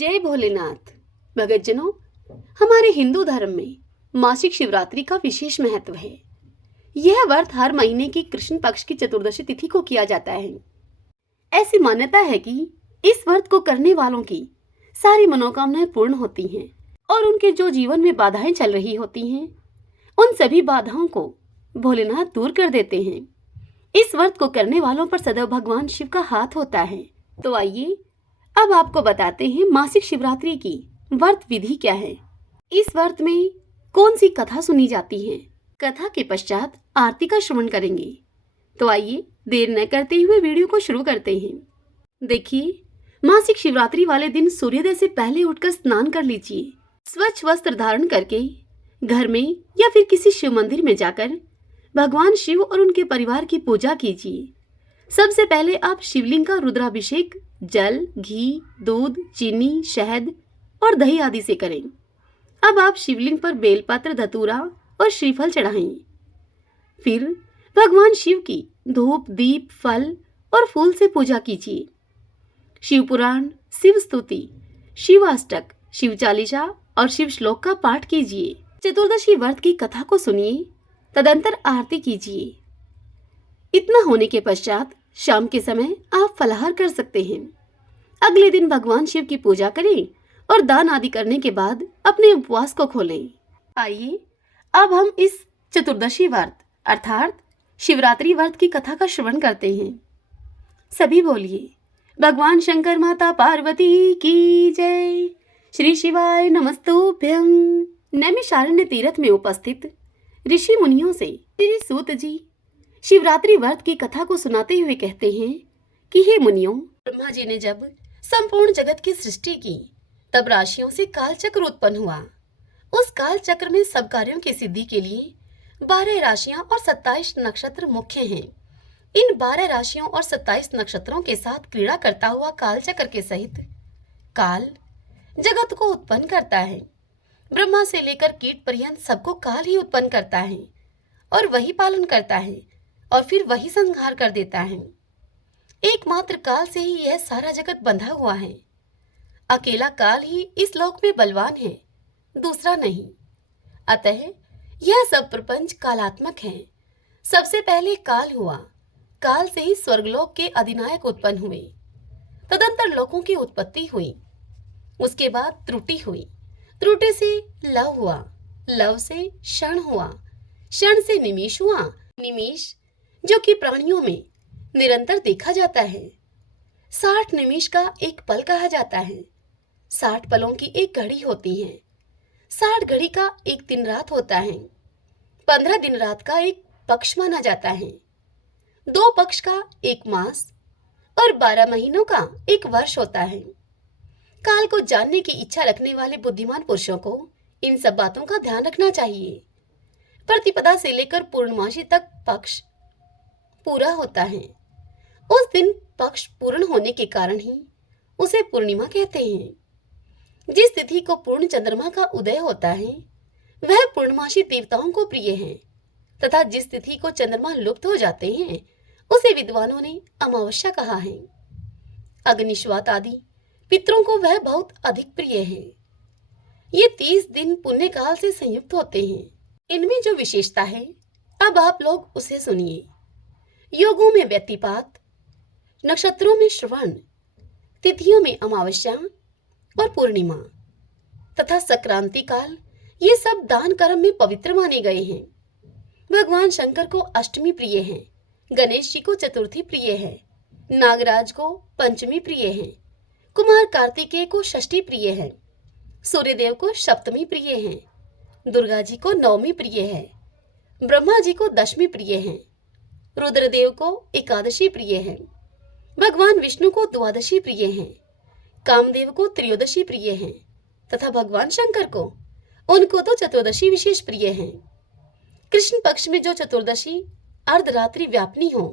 जय भोलेनाथ। भगतजनों, हमारे हिंदू धर्म में मासिक शिवरात्रि का विशेष महत्व है। यह व्रत हर महीने की कृष्ण पक्ष की चतुर्दशी तिथि को किया जाता है। ऐसी मान्यता है कि इस व्रत को करने वालों की सारी मनोकामनाएं पूर्ण होती हैं और उनके जो जीवन में बाधाएं चल रही होती हैं, उन सभी बाधाओं को भोलेनाथ दूर कर देते हैं। इस व्रत को करने वालों पर सदैव भगवान शिव का हाथ होता है। तो आइए अब आपको बताते हैं मासिक शिवरात्रि की व्रत विधि क्या है। इस व्रत में कौन सी कथा सुनी जाती है। कथा के पश्चात आरती का श्रवण करेंगे। तो आइए देर न करते हुए वीडियो को शुरू करते हैं। देखिए, मासिक शिवरात्रि वाले दिन सूर्योदय से पहले उठकर स्नान कर लीजिए। स्वच्छ वस्त्र धारण करके घर में या फिर किसी शिव मंदिर में जाकर भगवान शिव और उनके परिवार की पूजा कीजिए। सबसे पहले आप शिवलिंग का रुद्राभिषेक जल, घी, दूध, चीनी, शहद और दही आदि से करें। अब आप शिवलिंग पर बेलपत्र, धतूरा और श्रीफल चढ़ाएं। फिर भगवान शिव की धूप, दीप, फल और फूल से पूजा कीजिए। शिव पुराण, शिव स्तुति, शिवाष्टक, शिव चालीसा और शिव श्लोक का पाठ कीजिए। चतुर्दशी व्रत की कथा को सुनिए, तदंतर आरती कीजिए। इतना होने के पश्चात शाम के समय आप फलाहार कर सकते हैं। अगले दिन भगवान शिव की पूजा करें और दान आदि करने के बाद अपने उपवास को खोलें। आइए अब हम इस चतुर्दशी व्रत अर्थात शिवरात्रि व्रत की कथा का श्रवण करते हैं। सभी बोलिए, भगवान शंकर माता पार्वती की जय। श्री शिवाय नमस्तुभ्यं। नैमिषारण्य तीर्थ में उपस्थित ऋषि मुनियों से श्री सूत जी शिवरात्रि व्रत की कथा को सुनाते हुए कहते हैं कि हे मुनियों, ब्रह्मा जी ने जब संपूर्ण जगत की सृष्टि की तब राशियों से काल चक्र उत्पन्न हुआ। उस काल चक्र में सब कार्यों की सिद्धि के लिए 12 राशियां और 27 नक्षत्र मुख्य हैं। इन 12 राशियों और 27 नक्षत्रों के साथ क्रीड़ा करता हुआ काल चक्र के सहित काल जगत को उत्पन्न करता है। ब्रह्मा से लेकर कीट पर्यंत सबको काल ही उत्पन्न करता है और वही पालन करता है और फिर वही संहार कर देता है। एकमात्र काल से ही यह सारा जगत बंधा हुआ है। अकेला काल ही इस लोक में बलवान है, दूसरा नहीं। अतः यह सब प्रपंच कालात्मक है। सबसे पहले काल हुआ, काल से ही स्वर्गलोक के अधिनायक उत्पन्न हुए। तदंतर लोकों की उत्पत्ति हुई। उसके बाद त्रुटि हुई, त्रुटि से लव हुआ, लव से क्षण हुआ, क्षण से निमेष हुआ, निमेष जो कि प्राणियों में निरंतर देखा जाता है। 60 निमेष का एक पल कहा जाता है। 60 पलों की एक घड़ी होती है। 60 घड़ी का एक दिन रात होता है। 15 दिन रात का एक पक्ष माना जाता है। 2 पक्ष का एक मास और 12 महीनों का एक वर्ष होता है। काल को जानने की इच्छा रखने वाले बुद्धिमान पुरुषों को इन सब बातों का ध्यान रखना चाहिए। प्रतिपदा से लेकर पूर्णमासी तक पक्ष पूरा होता है। उस दिन पक्ष पूर्ण होने के कारण ही उसे पूर्णिमा कहते हैं। जिस तिथि को पूर्ण चंद्रमा का उदय होता है वह पूर्णमासी देवताओं को प्रिय है तथा जिस तिथि को चंद्रमा लुप्त हो जाते हैं उसे विद्वानों ने अमावस्या कहा है। अग्निश्वात आदि पितरों को वह बहुत अधिक प्रिय है। ये 30 दिन पुण्य काल से संयुक्त होते हैं। इनमें जो विशेषता है अब आप लोग उसे सुनिए। योगों में व्यतिपात, नक्षत्रों में श्रवण, तिथियों में अमावस्या और पूर्णिमा तथा संक्रांति काल, ये सब दान कर्म में पवित्र माने गए हैं। भगवान शंकर को अष्टमी प्रिय है, गणेश जी को चतुर्थी प्रिय है, नागराज को पंचमी प्रिय है, कुमार कार्तिकेय को षष्ठी प्रिय है, सूर्यदेव को सप्तमी प्रिय है, दुर्गा जी को नवमी प्रिय है, ब्रह्मा जी को दशमी प्रिय है, रुद्रदेव को एकादशी प्रिय है, भगवान विष्णु को द्वादशी प्रिय है, कामदेव को त्रयोदशी प्रिय है तथा भगवान शंकर को उनको तो चतुर्दशी विशेष प्रिय है। कृष्ण पक्ष में जो चतुर्दशी अर्धरात्रि व्यापनी हो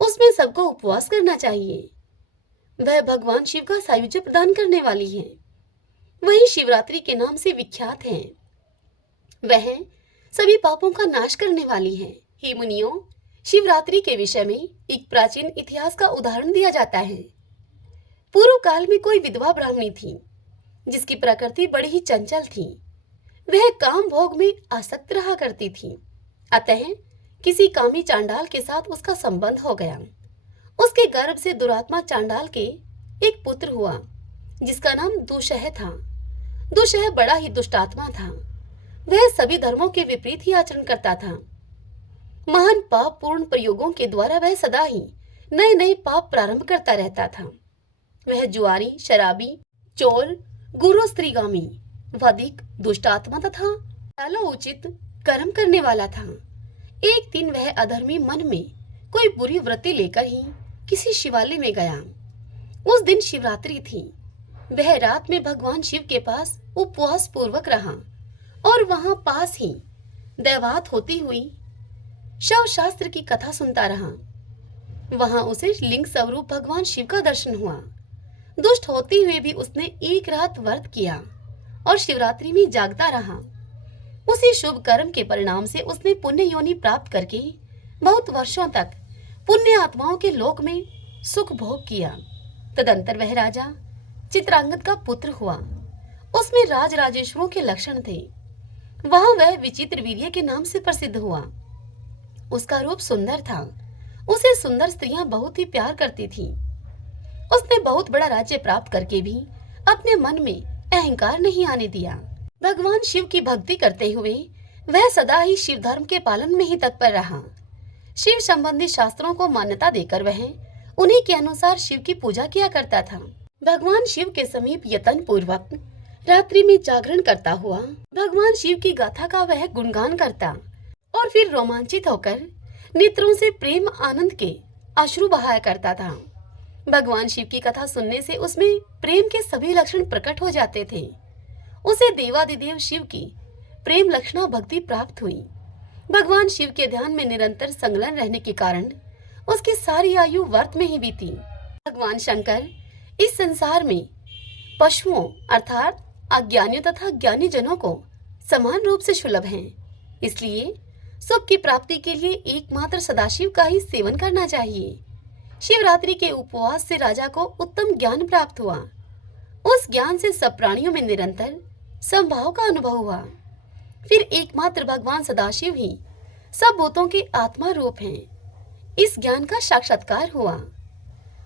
उसमें सबको उपवास करना चाहिए। वह भगवान शिव का सायुज्य प्रदान करने वाली है। वही शिवरात्रि के नाम से विख्यात है। वह सभी पापों का नाश करने वाली है। हे मुनियों, शिवरात्रि के विषय में एक प्राचीन इतिहास का उदाहरण दिया जाता है। पूर्व काल में कोई विधवा ब्राह्मणी थी। जिसकी प्रकृति बड़ी ही चंचल थी। वह काम भोग में आसक्त रहा करती थी। अतः किसी कामी चांडाल के साथ उसका संबंध हो गया। उसके गर्भ से दुरात्मा चांडाल के एक पुत्र हुआ जिसका नाम दुःशह था। दुःशह बड़ा ही दुष्टात्मा था। वह सभी धर्मों के विपरीत ही आचरण करता था। महान पाप पूर्ण प्रयोगों के द्वारा वह सदा ही नए नए पाप प्रारंभ करता रहता था। वह जुआरी, शराबी, चोर, गुरु स्त्रीगामी, वधिक, दुष्टात्मा तथा उचित कर्म करने वाला था। एक दिन वह अधर्मी मन में कोई बुरी वृत्ति लेकर ही किसी शिवालय में गया। उस दिन शिवरात्रि थी। वह रात में भगवान शिव के पास उपवास पूर्वक रहा और वहां पास ही दैवात होती हुई शव शास्त्र की कथा सुनता रहा। वहां उसे लिंग स्वरूप भगवान शिव का दर्शन हुआ। दुष्ट होते हुए भी उसने एक रात व्रत किया और शिवरात्रि में जागता रहा। उसी शुभ कर्म के परिणाम से उसने पुण्य योनि प्राप्त करके बहुत वर्षों तक पुण्य आत्माओं के लोक में सुख भोग किया। तदंतर वह राजा चित्रांगद का पुत्र हुआ। उसमें राज राजेश्वरों के लक्षण थे। वहां वह विचित्र वीर्य के नाम से प्रसिद्ध हुआ। उसका रूप सुंदर था। उसे सुंदर स्त्रियां बहुत ही प्यार करती थीं। उसने बहुत बड़ा राज्य प्राप्त करके भी अपने मन में अहंकार नहीं आने दिया। भगवान शिव की भक्ति करते हुए वह सदा ही शिव धर्म के पालन में ही तत्पर रहा। शिव संबंधी शास्त्रों को मान्यता देकर वह उन्हीं के अनुसार शिव की पूजा किया करता था। भगवान शिव के समीप यत्न पूर्वक रात्रि में जागरण करता हुआ भगवान शिव की गाथा का वह गुणगान करता और फिर रोमांचित होकर नेत्रों से प्रेम आनंद के अश्रु बहाया करता था। भगवान शिव की कथा सुनने से उसमें प्रेम के सभी लक्षण प्रकट हो जाते थे। उसे देवादिदेव शिव की प्रेम लक्षणा भक्ति प्राप्त हुई। भगवान शिव के ध्यान में निरंतर संलग्न रहने के कारण उसकी सारी आयु व्रत में ही बीती। भगवान शंकर इस संसार में पशुओं अर्थात अज्ञानियों तथा ज्ञानी जनों को समान रूप से सुलभ हैं। इसलिए सुख की प्राप्ति के लिए एकमात्र सदाशिव का ही सेवन करना चाहिए। शिवरात्रि के उपवास से राजा को उत्तम ज्ञान प्राप्त हुआ। उस ज्ञान से सब प्राणियों में निरंतर समभाव का अनुभव हुआ। फिर एकमात्र भगवान सदाशिव ही सब भूतों के आत्मा रूप हैं। इस ज्ञान का साक्षात्कार हुआ।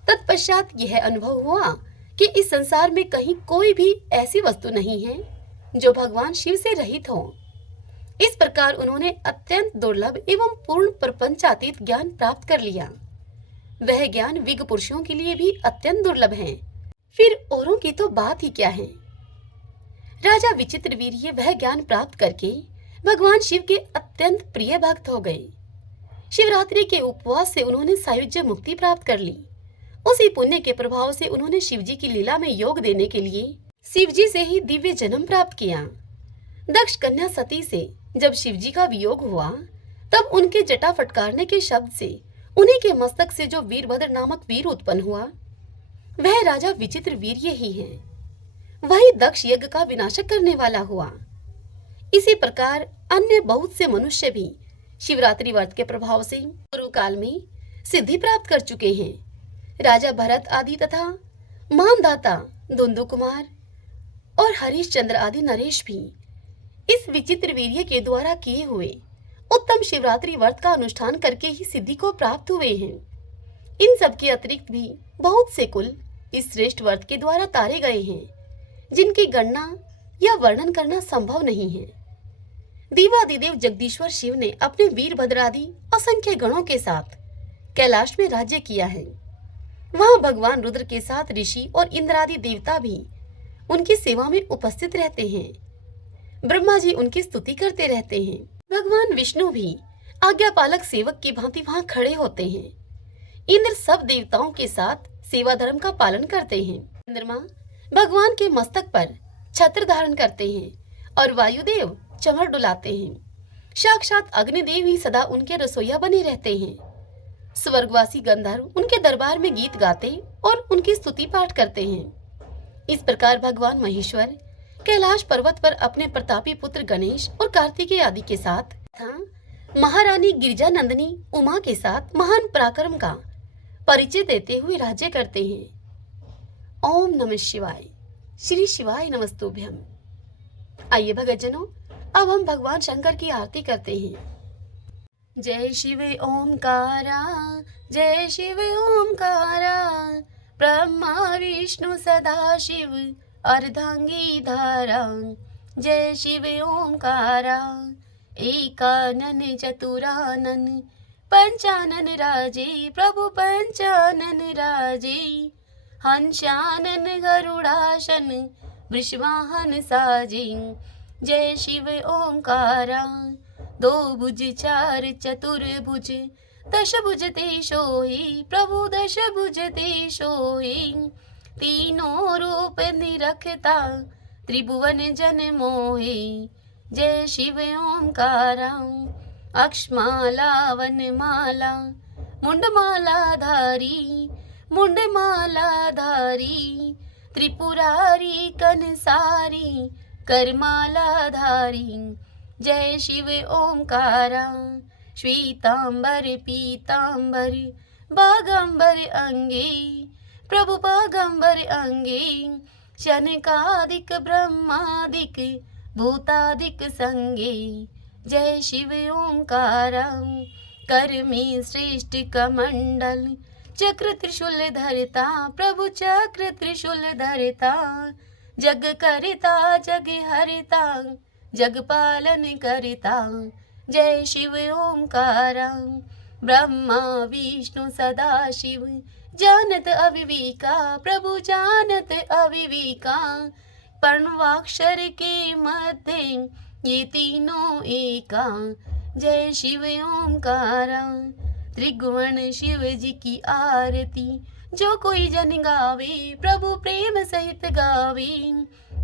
तत्पश्चात यह अनुभव हुआ कि इस संसार में कहीं कोई भी ऐसी वस्तु नहीं है जो भगवान शिव से रहित हो। इस प्रकार उन्होंने अत्यंत दुर्लभ एवं पूर्ण प्रपंचातीत ज्ञान प्राप्त कर लिया। वह ज्ञान विज्ञ पुरुषों के लिए भी अत्यंत दुर्लभ है। फिर औरों की तो बात ही क्या है। राजा विचित्र वीर्य वह ज्ञान प्राप्त करके भगवान शिव के अत्यंत प्रिय भक्त हो गए। शिवरात्रि के उपवास से उन्होंने सायुज्य मुक्ति प्राप्त कर ली। उसी पुण्य के प्रभाव से उन्होंने शिवजी की लीला में योग देने के लिए शिवजी से ही दिव्य जन्म प्राप्त किया। दक्ष कन्या सती से जब शिवजी का वियोग हुआ तब उनके जटा फटकारने के शब्द से उन्हीं के मस्तक से जो वीरभद्र नामक वीर उत्पन्न हुआ वह राजा विचित्र वीर्य ही है। वही दक्ष यज्ञ का विनाशक करने वाला हुआ। इसी प्रकार अन्य बहुत से मनुष्य भी शिवरात्रि व्रत के प्रभाव से पूर्व काल में सिद्धि प्राप्त कर चुके हैं। राजा भरत आदि तथा मानदाता धुंधु कुमार और हरिश्चंद्र आदि नरेश भी इस विचित्र वीर्य के द्वारा किए हुए उत्तम शिवरात्रि व्रत का अनुष्ठान करके ही सिद्धि को प्राप्त हुए हैं। इन सब के अतिरिक्त भी बहुत से कुल इस श्रेष्ठ व्रत के द्वारा तारे गए हैं जिनकी गणना या वर्णन करना संभव नहीं है। देवादिदेव जगदीश्वर शिव ने अपने वीरभद्र आदि असंख्य गणों के साथ कैलाश में राज्य किया है। वहां भगवान रुद्र के साथ ऋषि और इंद्रादि देवता भी उनकी सेवा में उपस्थित रहते हैं। ब्रह्मा जी उनकी स्तुति करते रहते हैं। भगवान विष्णु भी आज्ञापालक सेवक की भांति वहां खड़े होते हैं। इंद्र सब देवताओं के साथ सेवा धर्म का पालन करते हैं। चंद्रमा भगवान के मस्तक पर छत्र धारण करते हैं और वायुदेव चमर डुलाते हैं। साक्षात अग्निदेव ही सदा उनके रसोइया बने रहते हैं। स्वर्गवासी गंधर्व उनके दरबार में गीत गाते और उनकी स्तुति पाठ करते हैं। इस प्रकार भगवान महेश्वर कैलाश पर्वत पर अपने प्रतापी पुत्र गणेश और कार्तिकेय आदि के साथ तथा महारानी गिरिजा नंदिनी उमा के साथ महान पराक्रम का परिचय देते हुए राज्य करते हैं। ओम नमः शिवाय। श्री शिवाय नमस्तुभ्यम। आइए भक्तजनों, अब हम भगवान शंकर की आरती करते हैं। जय शिव ओमकारा, जय शिव ओमकारा, ब्रह्मा विष्णु सदा शिव अर्धांगी धारा। जय शिव ओमकारा, एकानन चतुरानन पंचानन राजे, प्रभु पंचानन राजे। हंसानन गरुड़ासन वृषवाहन साजे। जय शिव ओमकारा, दो भुज चार चतुर्भुज, दश भुज ते सोई, प्रभु दश भुज ते सोई। तीनों रूप निरखता, त्रिभुवन जन मोहे। जय शिव ओमकारा, अक्षमाला वनमाला, मुंडमाला धारी, मुंडमाला धारी। त्रिपुरारी कनसारी, करमाला धारी। जय शिव ओमकारा, श्वेतांबर पीतांबर बागंबर अंगे, प्रभु बागंबर अंगे। शनकादिक ब्रह्मादिक भूतादिक संगे। जय शिव ओमकारा, कर में श्रेष्ठ कमंडल, चक्र त्रिशूल धरता, प्रभु चक्र त्रिशूल धरता। जग करता जग हरता, जग पालन करता। जय शिव ओमकारा, ब्रह्मा विष्णु सदा शिव जानत अविवेका, प्रभु जानत अविवेका। प्रणवाक्षर के मध्य ये तीनों एका। जय शिव ओमकारा, त्रिगुण शिव जी की आरती, जो कोई जन गावे, प्रभु प्रेम सहित गावे।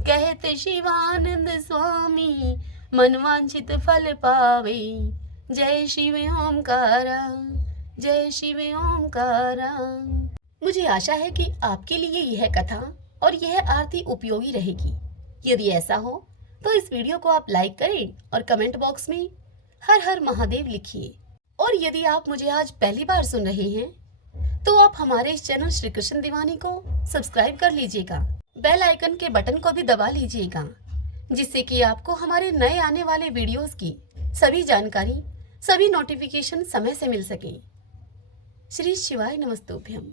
कहत शिवानंद स्वामी, मनवांछित फल पावे। जय शिव ओमकारा, जय शिव ओमकारा। मुझे आशा है कि आपके लिए यह कथा और यह आरती उपयोगी रहेगी। यदि ऐसा हो तो इस वीडियो को आप लाइक करें और कमेंट बॉक्स में हर हर महादेव लिखिए। और यदि आप मुझे आज पहली बार सुन रहे हैं तो आप हमारे इस चैनल श्री कृष्ण दीवानी को सब्सक्राइब कर लीजिएगा। बेल आइकन के बटन को भी दबा लीजिएगा, जिससे कि आपको हमारे नए आने वाले वीडियोस की सभी जानकारी, सभी नोटिफिकेशन समय से मिल सके। श्री शिवाय नमस्तुभ्यम।